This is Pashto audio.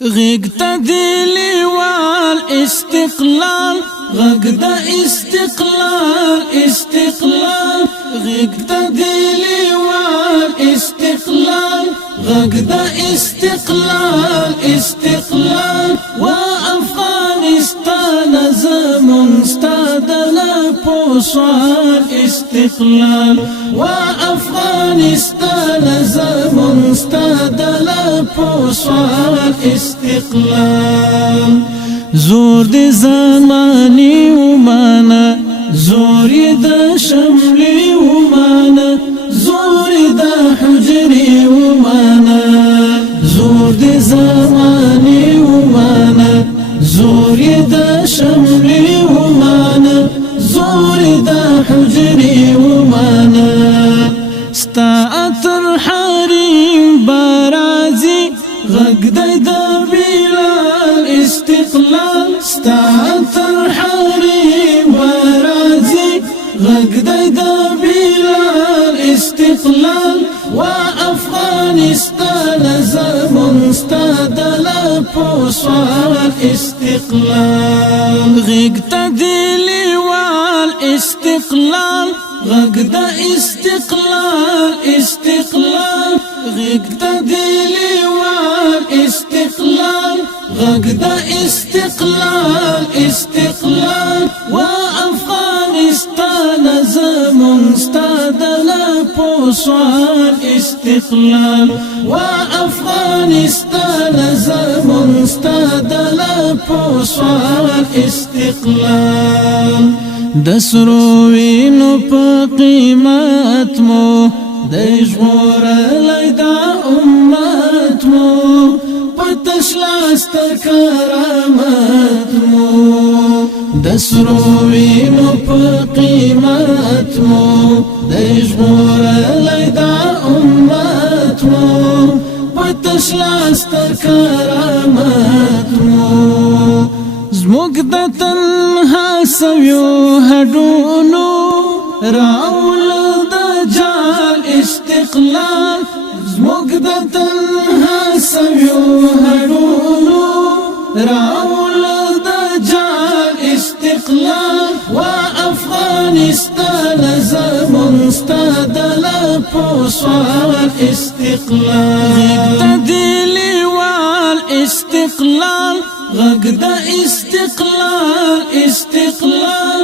غږ ته د لیوال استقلال، غږ د استقلال استقلال، غږ ته د لیوال استقلال، غږ د استقلال استقلال. و افغانستان زمون ستا د لاپو سوال استقلال، و افغانستان زمون ستا د لاپو سوال استقلال. زور د زماني ومانه، زور د شملي ومانه، زور د حجري ومانه، زور د زماني ومانه، زور د شملي ومانه، زور د حجري ومانه. ستا اتر حریم برازي غږ دی د بلال استقلال، ستا اتر حریم برازي غږ دی د بلال استقلال. و افغانستان زمون ستا د لاپو سوال استقلال. غږ ته د لیوال استقلال، غږ د استقلال استقلال، غږ ته د لیوال استقلال، غږ د استقلال استقلال. و افغانستان زمون ستا د لاپو سوال استقلال، و افغانستان زمون ستا د لاپو سوال استقلال. د سرو وینو په قیمت مو دی ژغورلی دا امت مو، په تش لاس تر کرامت مو. د سرو وینو په قیمت مو دی ژغورلی دا امت مو، په تش لاس تر کرامت مو. زموږ د تنها سویو هډونو راول د جال استقلال، زموږ د تنها سویو هډونو راول د جال استقلال. و افغانستان زمون ستا د لاپو سوال استقلال. غږ ته د لیوال استقلال، غږ د استقلال استقلال.